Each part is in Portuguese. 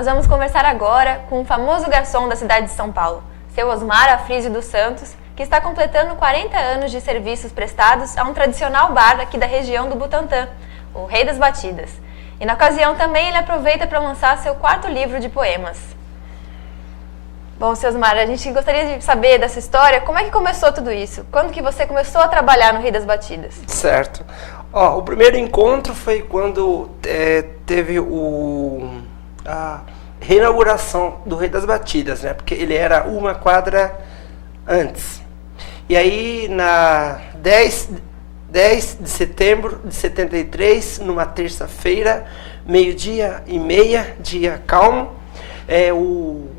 Nós vamos conversar agora com o famoso garçom da cidade de São Paulo, seu Osmar Afrísio dos Santos, que está completando 40 anos de serviços prestados a um tradicional bar aqui da região do Butantã, o Rei das Batidas. E na ocasião também ele aproveita para lançar seu 4º livro de poemas. Bom, seu Osmar, a gente gostaria de saber dessa história, como é que começou tudo isso? Quando que você começou a trabalhar no Rei das Batidas? Certo. O primeiro encontro foi quando teve a reinauguração do Rei das Batidas, né? Porque ele era uma quadra antes. E aí, na 10 de setembro de 73, numa terça-feira, 12:30, dia calmo,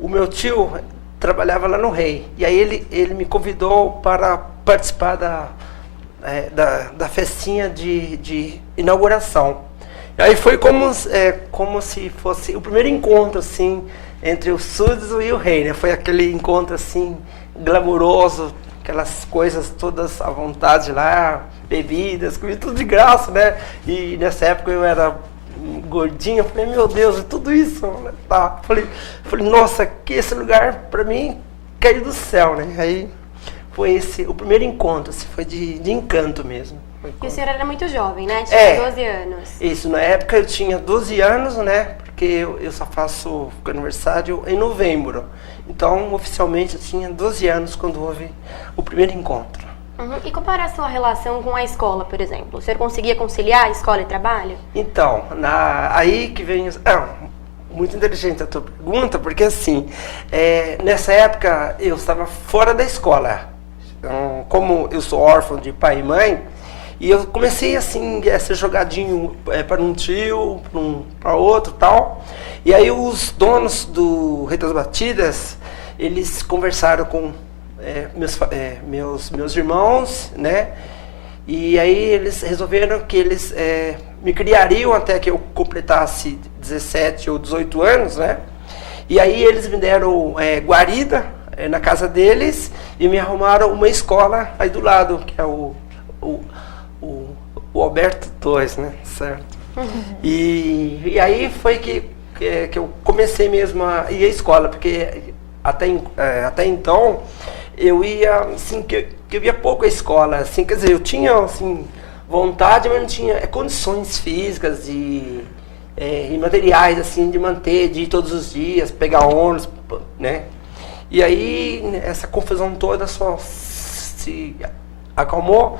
o meu tio trabalhava lá no Rei. E aí ele me convidou para participar da festinha de inauguração. E aí foi como se fosse o primeiro encontro assim, entre o súdito e o rei, né? Foi aquele encontro assim, glamuroso, aquelas coisas todas à vontade lá, bebidas, comida, tudo de graça, né? E nessa época eu era gordinho, eu falei, meu Deus, e tudo isso, né? Tá. Falei, nossa, que esse lugar pra mim caiu do céu, né? Aí foi o primeiro encontro, assim, foi de encanto mesmo. E o senhor era muito jovem, né? Tinha 12 anos. Isso, na época eu tinha 12 anos, né? Porque eu só faço aniversário em novembro. Então, oficialmente, eu tinha 12 anos quando houve o primeiro encontro. Uhum. E qual era a sua relação com a escola, por exemplo? O senhor conseguia conciliar escola e trabalho? Então, aí que vem... muito inteligente a tua pergunta, porque assim, nessa época eu estava fora da escola. Então, como eu sou órfão de pai e mãe, e eu comecei assim, a ser jogadinho para um tio, para outro tal. E aí os donos do Rei das Batidas, eles conversaram com meus irmãos, né? E aí eles resolveram que eles me criariam até que eu completasse 17 ou 18 anos, né? E aí eles me deram guarida na casa deles e me arrumaram uma escola aí do lado, que é o Alberto Torres, né? Certo. E aí foi que eu comecei mesmo a ir à escola, porque até então eu ia, assim, que eu ia pouco à escola, assim, quer dizer, eu tinha, assim, vontade, mas não tinha condições físicas e materiais, assim, de manter, de ir todos os dias, pegar ônibus, né? E aí, essa confusão toda só se acalmou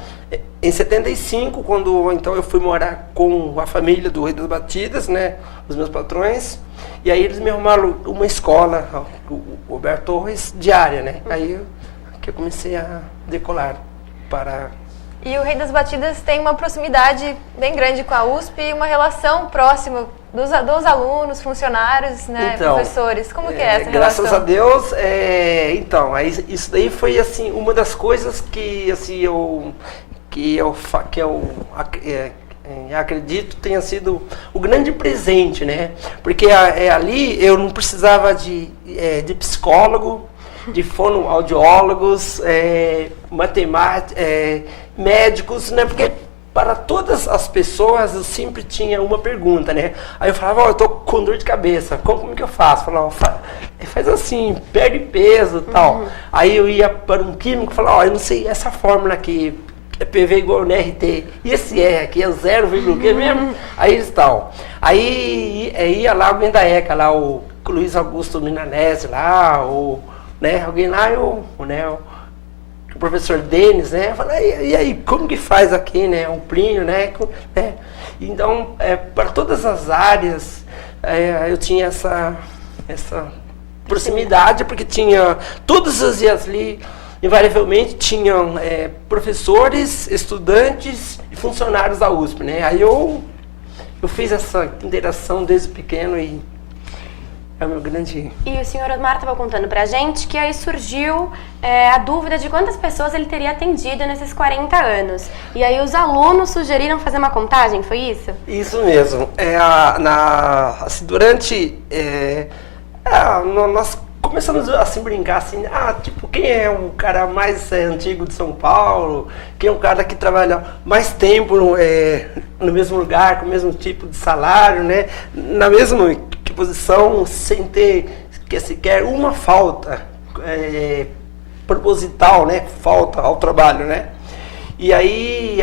em 75, quando então eu fui morar com a família do Rei das Batidas, né, os meus patrões, e aí eles me arrumaram uma escola, o Alberto Torres, diária, né, aí que eu comecei a decolar para... E o Rei das Batidas tem uma proximidade bem grande com a USP e uma relação próxima dos alunos, funcionários, né, então, professores. Como que é essa relação? Graças a Deus, então, isso daí foi assim uma das coisas que assim eu acredito tenha sido o grande presente, né? Porque ali eu não precisava de psicólogo, de fonoaudiólogos, matemáticos, médicos, né? Porque para todas as pessoas eu sempre tinha uma pergunta, né? Aí eu falava, eu tô com dor de cabeça, como que eu faço? Eu falava, faz assim, perde peso e tal. Aí eu ia para um químico e falava, eu não sei essa fórmula aqui, é PV igual no RT, e esse R aqui é 0, o que mesmo? Aí eles tal. Aí ia lá alguém da ECA, lá o Luiz Augusto Milanese lá, né, alguém lá, o professor Denis, né, eu falei, e aí, como que faz aqui, né, o Plínio, né, então, para todas as áreas, eu tinha essa proximidade, porque tinha, todos os dias ali, invariavelmente, tinham professores, estudantes e funcionários da USP, né, aí eu fiz essa interação desde pequeno e é o meu grande... E o senhor Osmar estava contando pra gente que aí surgiu a dúvida de quantas pessoas ele teria atendido nesses 40 anos. E aí os alunos sugeriram fazer uma contagem, foi isso? Isso mesmo. Assim, durante... nós começamos a se brincar assim, tipo, quem é o cara mais antigo de São Paulo? Quem é o cara que trabalha mais tempo no mesmo lugar, com o mesmo tipo de salário, né? qualquer posição sem ter sequer uma falta proposital, né? Falta ao trabalho, né? E aí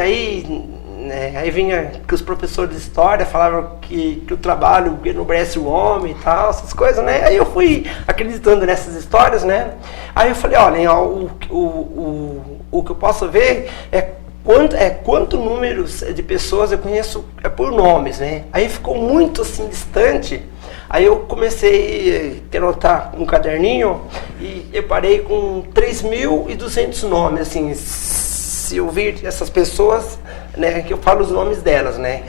vinha que os professores de história falavam que o trabalho enobrece o homem e tal, essas coisas, né? Aí eu fui acreditando nessas histórias, né? Aí eu falei, olha, o que eu posso ver é quanto números de pessoas eu conheço por nomes, né? Aí ficou muito assim distante. Aí eu comecei a anotar um caderninho e eu parei com 3.200 nomes, assim, se eu vir essas pessoas, né, que eu falo os nomes delas, né?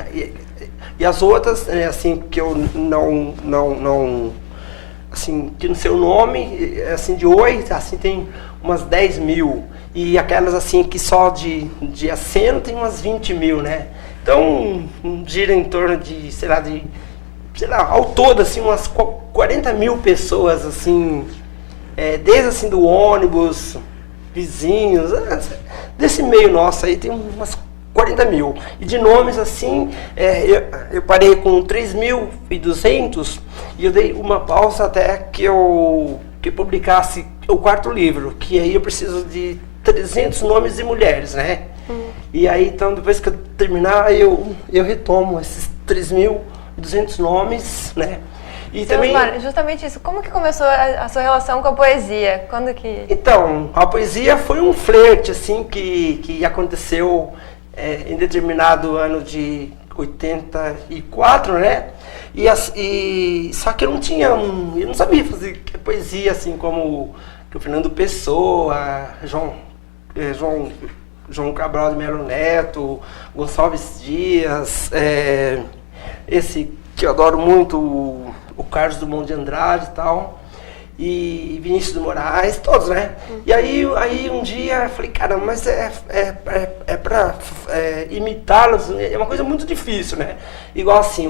E as outras, né, assim, que eu não assim, que no seu nome, assim, de oi, assim, tem umas 10.000. E aquelas, assim, que só de aceno tem umas 20.000, né? Então, gira em torno de, sei lá, ao todo, assim, umas 40.000 pessoas, assim, desde, assim, do ônibus, vizinhos, desse meio nosso aí tem umas 40.000. E de nomes, assim, eu parei com 3.200 e eu dei uma pausa até que eu publicasse o 4º livro, que aí eu preciso de 300 nomes de mulheres, né? E aí, então, depois que eu terminar, eu retomo esses 3.200 nomes, né? E também, justamente isso, como que começou a sua relação com a poesia? Quando que... Então, a poesia foi um flerte, assim, que aconteceu em determinado ano de 84, né? Só que eu não sabia fazer poesia, assim, como o Fernando Pessoa, João Cabral de Melo Neto, Gonçalves Dias, esse que eu adoro muito, o Carlos Drummond de Andrade e tal, e Vinícius de Moraes, todos, né? E aí um dia eu falei, cara, mas pra imitá-los, é uma coisa muito difícil, né? Igual assim,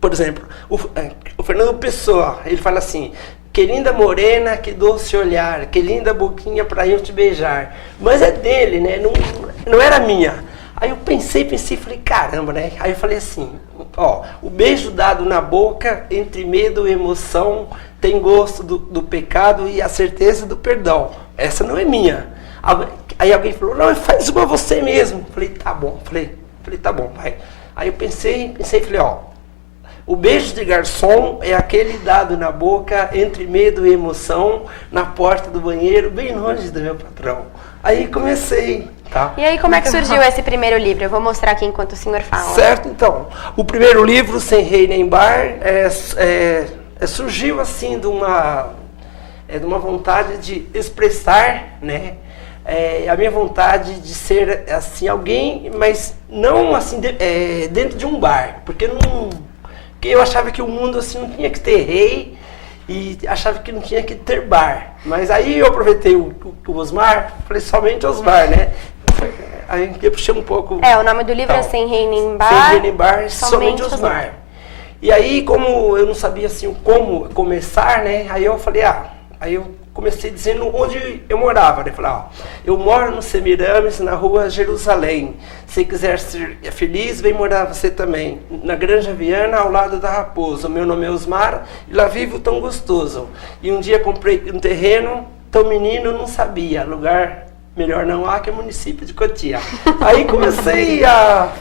por exemplo, o Fernando Pessoa, ele fala assim: que linda morena, que doce olhar, que linda boquinha pra eu te beijar. Mas é dele, né? Não era minha. Aí eu pensei, falei, caramba, né? Aí eu falei assim, ó, o beijo dado na boca, entre medo e emoção, tem gosto do pecado e a certeza do perdão. Essa não é minha. Aí alguém falou, não, faz uma você mesmo. Falei, tá bom. Falei, tá bom, pai. Aí eu pensei, falei, ó, o beijo de garçom é aquele dado na boca, entre medo e emoção, na porta do banheiro, bem longe do meu patrão. Aí comecei, tá? E aí como é que surgiu esse primeiro livro? Eu vou mostrar aqui enquanto o senhor fala. Certo, então. O primeiro livro, Sem Rei Nem Bar, surgiu assim de uma vontade de expressar, né? A minha vontade de ser assim alguém, mas não assim dentro de um bar, porque eu achava que o mundo assim não tinha que ter rei e achava que não tinha que ter bar. Mas aí eu aproveitei o Osmar, falei somente Osmar, né? Aí eu puxei um pouco. O nome do livro é Sem Rei Nem Bar. Sem Rei Nem Bar, somente Osmar. E aí, como eu não sabia assim como começar, né? Aí eu falei, aí eu comecei dizendo onde eu morava, né? Falei, eu moro no Semiramis, na rua Jerusalém. Se quiser ser feliz, vem morar você também. Na Granja Viana, ao lado da Raposa. Meu nome é Osmar e lá vivo tão gostoso. E um dia comprei um terreno, tão menino, não sabia. Lugar melhor não há que é o município de Cotia. Aí comecei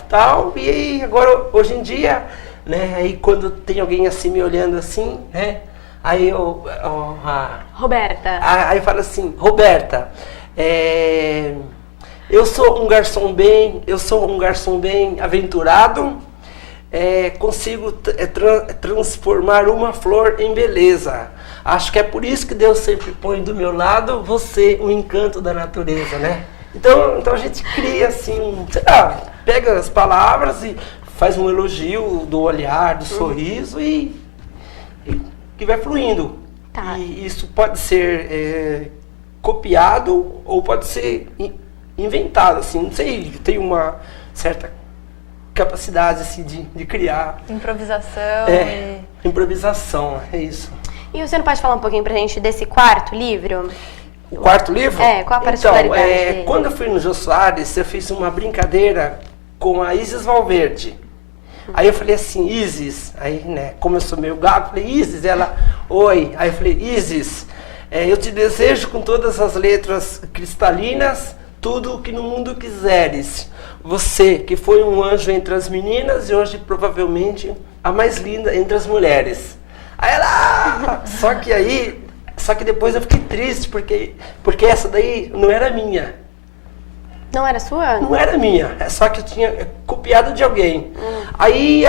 tal, e aí agora, hoje em dia, né? Aí quando tem alguém assim me olhando assim, né? Aí Roberta. Aí eu falo assim, Roberta, eu sou um garçom bem aventurado, consigo transformar uma flor em beleza. Acho que é por isso que Deus sempre põe do meu lado você, o encanto da natureza, né? Então a gente cria assim, pega as palavras e faz um elogio do olhar, do sorriso e que vai fluindo. Tá. E isso pode ser copiado ou pode ser inventado, assim, não sei, tem uma certa capacidade assim, de criar. Improvisação. Improvisação, é isso. E você não pode falar um pouquinho pra gente desse 4º livro? O 4º livro? Qual a particularidade dele? Quando eu fui no Jô Soares, eu fiz uma brincadeira com a Isis Valverde. Aí eu falei assim, Isis, aí, né, como eu sou meio gago, falei, Isis, ela, oi. Aí eu falei, Isis, eu te desejo com todas as letras cristalinas, tudo o que no mundo quiseres. Você, que foi um anjo entre as meninas e hoje provavelmente a mais linda entre as mulheres. Aí ela, só que depois eu fiquei triste, porque essa daí não era minha. Não era sua? Não era minha, só que eu tinha copiado de alguém. Aí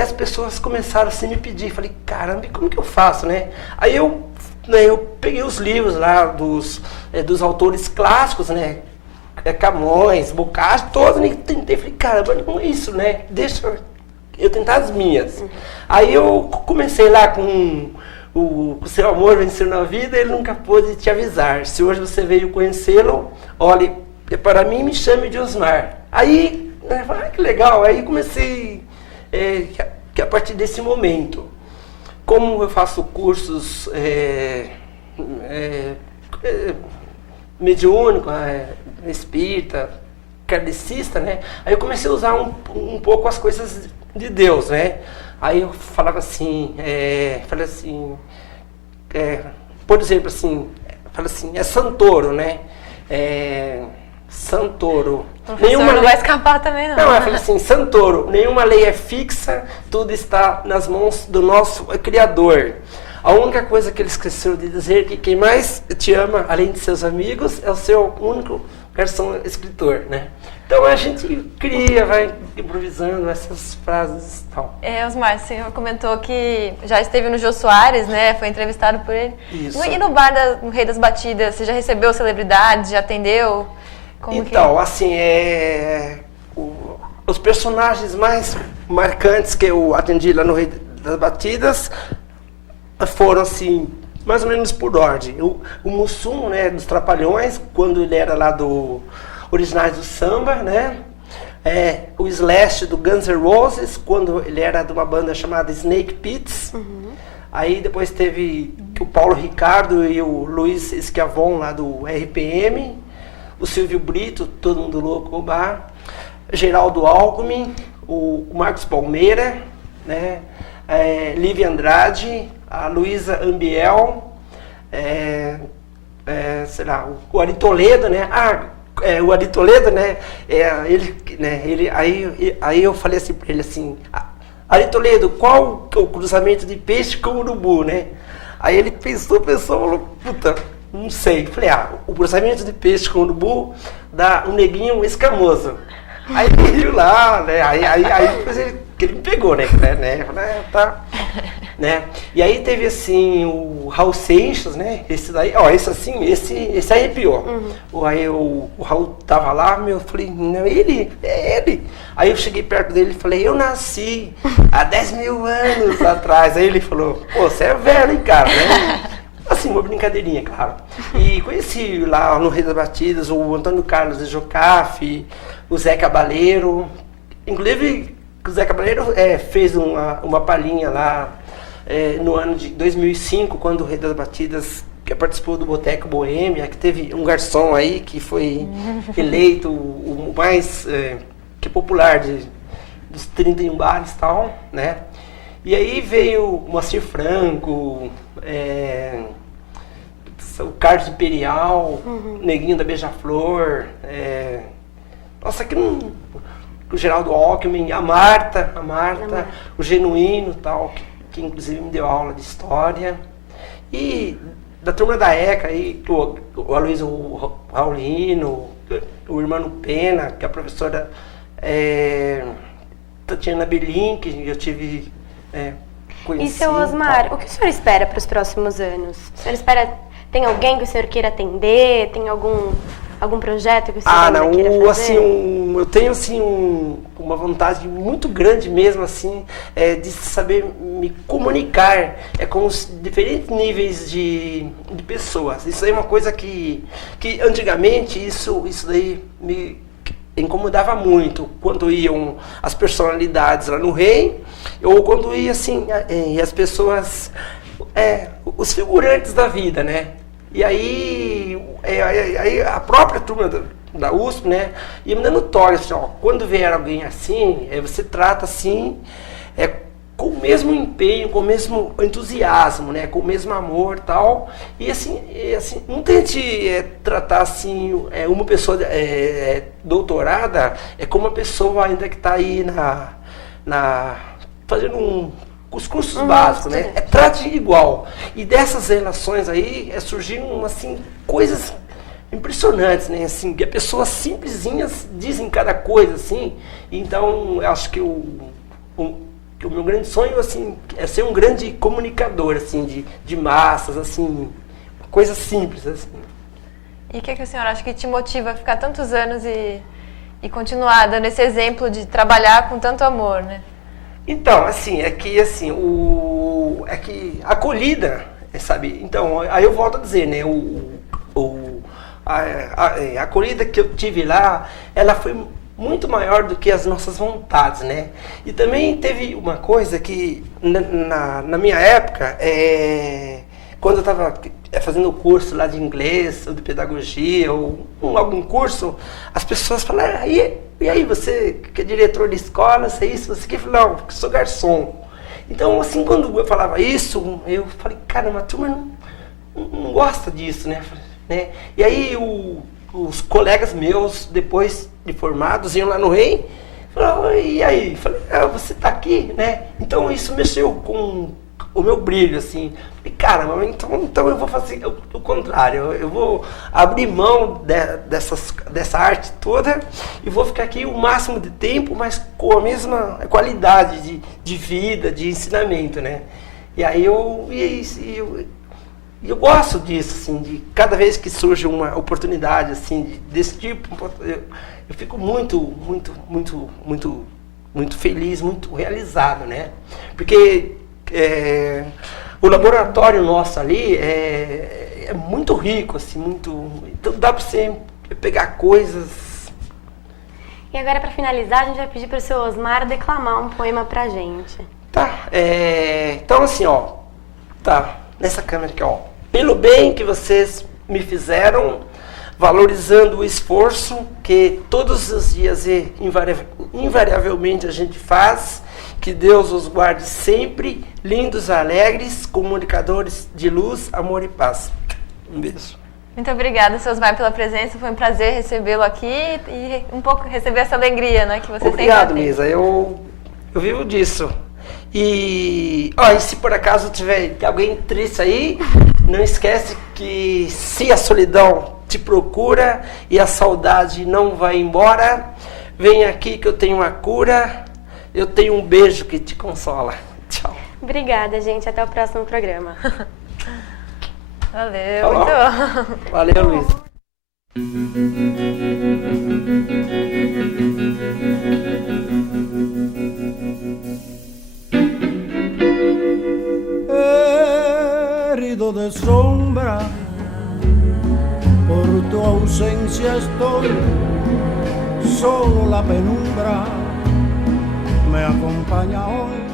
as pessoas começaram assim, a me pedir, falei, caramba, como que eu faço, né? Aí eu peguei os livros lá dos autores clássicos, né? Camões, Boccaccio, todos, e tentei, falei, caramba, não é isso, né? Deixa eu tentar as minhas. Aí eu comecei lá com o seu amor venceu na vida, ele nunca pôde te avisar. Se hoje você veio conhecê-lo, olhe, para mim me chame de Osmar. Aí, eu falei, que legal, aí comecei, que a partir desse momento, como eu faço cursos mediúnico, espírita, kardecista, né? Aí eu comecei a usar um pouco as coisas de Deus, né? Aí eu falava assim, por exemplo, assim, é Santoro, né? Santoro. O professor não vai escapar também, não. Não, eu falei assim, Santoro, nenhuma lei é fixa, tudo está nas mãos do nosso Criador. A única coisa que ele esqueceu de dizer é que quem mais te ama, além de seus amigos, é o seu único garçom escritor, né? Então a gente cria, vai improvisando essas frases e tal. Osmar, o senhor comentou que já esteve no Jô Soares, né? Foi entrevistado por ele. Isso. E no bar do Rei das Batidas, você já recebeu celebridades, já atendeu? Assim, os personagens mais marcantes que eu atendi lá no Rei das Batidas foram, assim, mais ou menos por ordem. O Mussum, né, dos Trapalhões, quando ele era lá do Originais do Samba, né? O Slash do Guns N' Roses, quando ele era de uma banda chamada Snake Pits. Aí depois teve o Paulo Ricardo e o Luiz Schiavon lá do RPM. O Silvio Brito, Todo Mundo Louco no Bar. Geraldo Alckmin, o Marcos Palmeira, né? Lívia Andrade, a Luísa Ambiel, o Ari Toledo, né? O Ari Toledo, né? Aí eu falei assim para ele assim, Ari Toledo, qual é o cruzamento de peixe com urubu, né? Aí ele pensou, falou, puta, não sei. Falei, o cruzamento de peixe com urubu dá um neguinho escamoso. Aí ele viu lá, né? Aí depois ele me pegou, né? Tá. Né? E aí teve assim o Raul Seixas, né? Esse daí, esse arrepiou. Aí o Raul tava lá, eu falei, não, é ele. Aí eu cheguei perto dele e falei, eu nasci há 10 mil anos atrás. Aí ele falou, pô, você é velho, hein, cara, né? Assim, uma brincadeirinha, claro. E conheci lá no Rei das Batidas o Antônio Carlos de Jocafe, o Zé Cabaleiro. Inclusive, o Zé Cabaleiro fez uma palhinha lá no ano de 2005, quando o Rei das Batidas participou do Boteco Boêmia, que teve um garçom aí que foi eleito o mais popular dos 31 bares e tal, né? E aí veio o Moacir Franco, o Carlos Imperial, o Neguinho da Beija-Flor, o Geraldo Alckmin, a Marta, o Genuíno tal, que inclusive me deu aula de história. E da turma da ECA, aí, o Aloysio Raulino, o Irmão Pena, que é a professora Tatiana Belin, que eu tive conhecido. E seu Osmar, o que o senhor espera para os próximos anos? O senhor tem alguém que o senhor queira atender? Tem algum projeto que o senhor queira fazer? Assim, eu tenho assim uma vontade muito grande mesmo assim, de saber me comunicar com os diferentes níveis de pessoas. Isso aí é uma coisa que antigamente isso daí me incomodava muito quando iam as personalidades lá no Rei, ou quando ia assim as pessoas, os figurantes da vida, né? E aí a própria turma da USP, né? Ia me dando toques, assim, ó, quando vier alguém assim, você trata assim, com o mesmo empenho, com o mesmo entusiasmo, né? Com o mesmo amor e tal. E assim, não tente tratar assim, uma pessoa doutorada como uma pessoa ainda que está aí fazendo os cursos básicos, né? Trate igual. E dessas relações aí surgiram assim, coisas impressionantes, né? Assim, que as pessoas simplesinhas dizem cada coisa, assim. Então, eu acho que que o meu grande sonho, assim, é ser um grande comunicador, assim, de massas, assim, coisas simples, assim. E o que o senhor acha que te motiva a ficar tantos anos e continuar dando esse exemplo de trabalhar com tanto amor, né? Então, assim, é que a acolhida, sabe? Então, aí eu volto a dizer, né? A acolhida que eu tive lá, ela foi muito maior do que as nossas vontades, né? E também teve uma coisa que, na minha época, quando eu estava fazendo o curso lá de inglês, ou de pedagogia, ou algum curso, as pessoas falaram, e aí, você que é diretor de escola, você é isso, você que? Eu falei, não, eu sou garçom. Então, assim, quando eu falava isso, eu falei, cara, a turma não gosta disso, né? E aí, os colegas meus, depois de formados, iam lá no Rei, falavam, e aí? Falei, você tá aqui, né? Então, isso mexeu com o meu brilho, assim. Falei, cara, então eu vou fazer o contrário. Eu vou abrir mão dessa arte toda e vou ficar aqui o máximo de tempo, mas com a mesma qualidade de vida, de ensinamento, né? E aí eu gosto disso, assim, de cada vez que surge uma oportunidade, assim, desse tipo, eu fico muito feliz, muito realizado, né? Porque o laboratório nosso ali é muito rico, assim, então dá para você pegar coisas. E agora, para finalizar, a gente vai pedir para o seu Osmar declamar um poema pra gente. Tá, então assim, ó, tá, nessa câmera aqui, ó. Pelo bem que vocês me fizeram, valorizando o esforço que todos os dias e invariavelmente a gente faz, que Deus os guarde sempre, lindos, alegres, comunicadores de luz, amor e paz. Um beijo. Muito obrigada, seu Osmar, pela presença. Foi um prazer recebê-lo aqui e um pouco receber essa alegria, né, que você Obrigado, sempre tem. Misa. Eu vivo disso. E se por acaso tiver alguém triste aí, não esquece que se a solidão te procura e a saudade não vai embora, vem aqui que eu tenho uma cura, eu tenho um beijo que te consola. Tchau. Obrigada, gente. Até o próximo programa. Valeu, Falou. muito bom. Valeu, Luiz. Herido de sombra, por tu ausencia estoy, solo la penumbra me acompaña hoy.